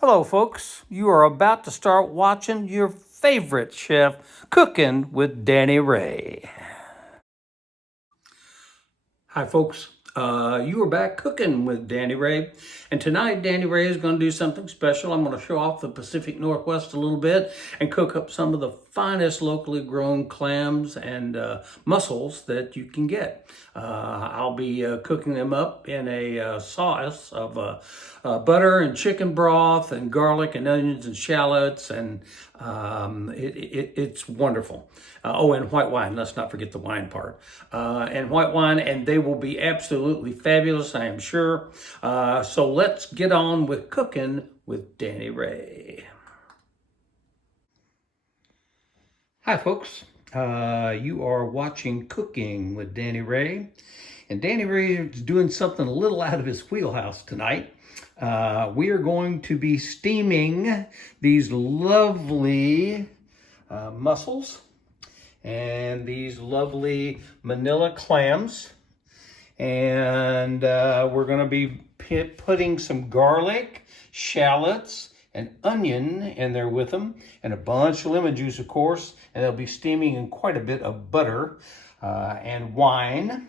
Hello, folks. You are about to start watching your favorite chef cooking with Danny Ray. Hi, folks. You are back cooking with Danny Ray. And tonight, Danny Ray is going to do something special. I'm going to show off the Pacific Northwest a little bit and cook up some of the finest locally grown clams and mussels that you can get. I'll be cooking them up in a sauce of butter and chicken broth and garlic and onions and shallots, and it's wonderful. And white wine. Let's not forget the wine part. And white wine, and they will be absolutely fabulous, I am sure. So let's get on with cooking with Danny Ray. Hi, folks. You are watching Cooking with Danny Ray. And Danny Ray is doing something a little out of his wheelhouse tonight. We are going to be steaming these lovely mussels and these lovely Manila clams. And we're going to be putting some garlic, shallots, and onion in there with them, and a bunch of lemon juice, of course. And they'll be steaming in quite a bit of butter and wine.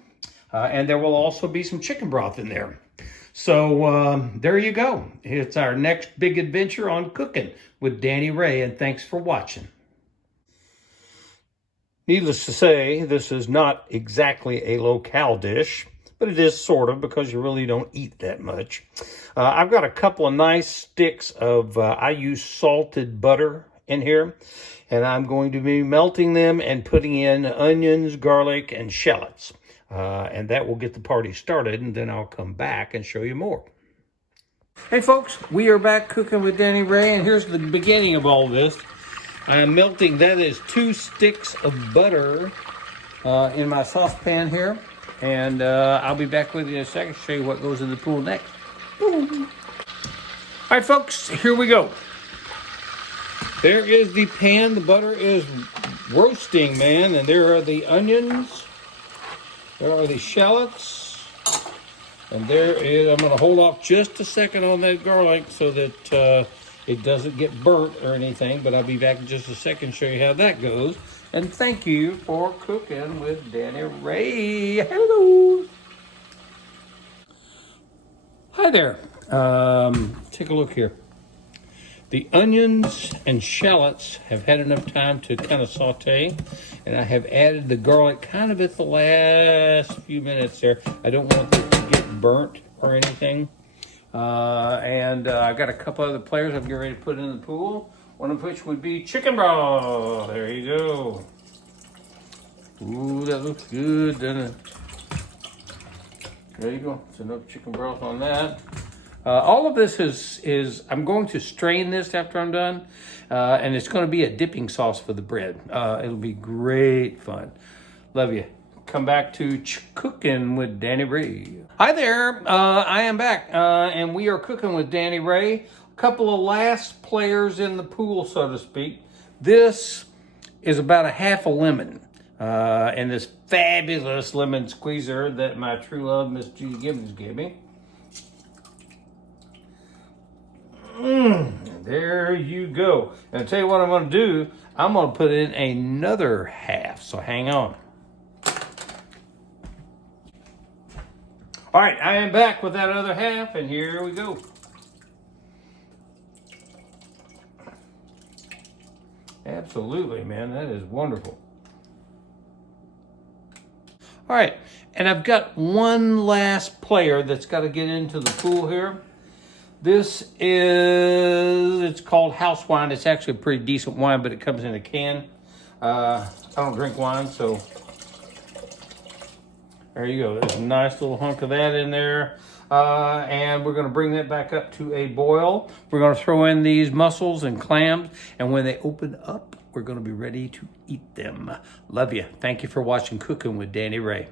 And there will also be some chicken broth in there. So there you go. It's our next big adventure on Cooking with Danny Ray, and thanks for watching. Needless to say, this is not exactly a locale dish, but it is sort of, because you really don't eat that much. I've got a couple of nice sticks of, I use salted butter in here, and I'm going to be melting them and putting in onions, garlic, and shallots. And that will get the party started, and then I'll come back and show you more. Hey folks, we are back cooking with Danny Ray, and here's the beginning of all this. I'm melting, that is 2 sticks of butter in my saucepan here. And I'll be back with you in a second to show you what goes in the pool next. Boom. All right, folks, here we go. There is the pan. The butter is roasting, man. And there are the onions. There are the shallots. And there is, I'm going to hold off just a second on that garlic so that it doesn't get burnt or anything. But I'll be back in just a second to show you how that goes. And thank you for cooking with Danny Ray. Hello. Hi there. Take a look here. The onions and shallots have had enough time to kind of saute, and I have added the garlic kind of at the last few minutes there. I don't want it to get burnt or anything. And I've got a couple other players I'm getting ready to put in the pool. One of which would be chicken broth. There you go. Ooh, that looks good, doesn't it? There you go. It's enough chicken broth on that. All of this is I'm going to strain this after I'm done, and it's going to be a dipping sauce for the bread. It'll be great fun. Love you. Come back to Cooking with Danny Ray. Hi there. I am back, and we are cooking with Danny Ray. Couple of last players in the pool, so to speak. This is about a half a lemon, and this fabulous lemon squeezer that my true love, Miss G. Gibbons, gave me. There you go. And I'll tell you what I'm going to do. I'm going to put in another half, so hang on. All right, I am back with that other half, and here we go. Absolutely, man. That is wonderful. All right, and I've got one last player that's got to get into the pool here. This is, it's called house wine. It's actually a pretty decent wine, but it comes in a can. I don't drink wine, so there you go. There's a nice little hunk of that in there. And we're going to bring that back up to a boil. We're going to throw in these mussels and clams, and when they open up, we're going to be ready to eat them. Love you. Thank you for watching Cooking with Danny Ray.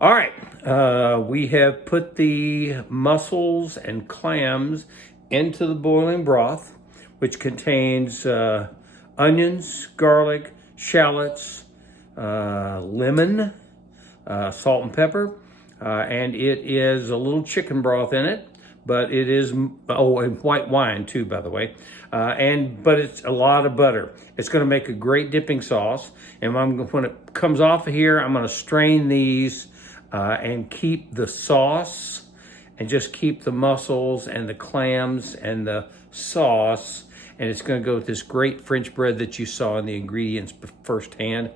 All right, we have put the mussels and clams into the boiling broth, which contains onions, garlic, shallots, lemon, salt and pepper, and it is a little chicken broth in it. but it is, oh, and white wine too, by the way. But it's a lot of butter. It's going to make a great dipping sauce. And when it comes off of here, I'm going to strain these and keep the sauce and just keep the mussels and the clams and the sauce. And it's going to go with this great French bread that you saw in the ingredients firsthand.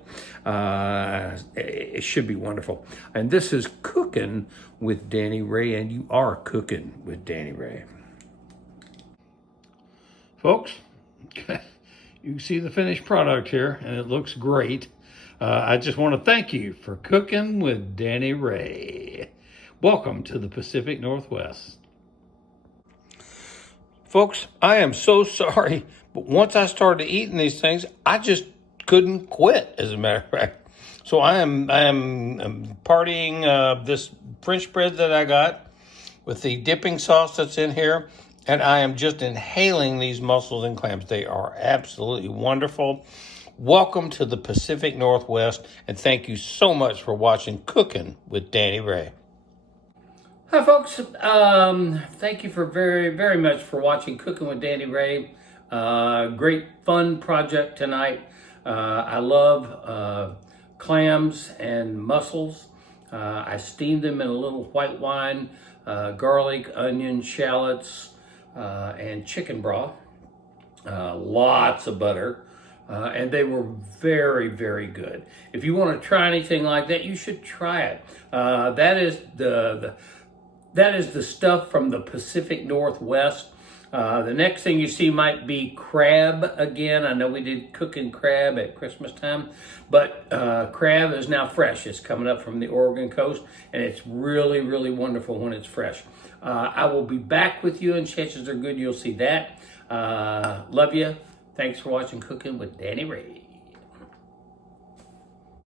It should be wonderful. And this is Cooking with Danny Ray, and you are cooking with Danny Ray. Folks, you can see the finished product here, and it looks great. I just want to thank you for Cooking with Danny Ray. Welcome to the Pacific Northwest. Folks, I am so sorry, but once I started eating these things, I just couldn't quit, as a matter of fact. So I'm partying this French bread that I got with the dipping sauce that's in here, and I am just inhaling these mussels and clams. They are absolutely wonderful. Welcome to the Pacific Northwest, and thank you so much for watching Cooking with Danny Ray. Hi folks, thank you for very much for watching Cooking with Danny Ray. Great fun project tonight. I love clams and mussels. I steamed them in a little white wine, garlic, onion, shallots, and chicken broth. Lots of butter. And they were very good. If you want to try anything like that, you should try it. That is the stuff from the Pacific Northwest. The next thing you see might be crab again. I know we did cooking crab at Christmas time, but crab is now fresh. It's coming up from the Oregon coast, and it's really wonderful when it's fresh. I will be back with you, and chances are good you'll see that. Love you. Thanks for watching Cooking with Danny Ray.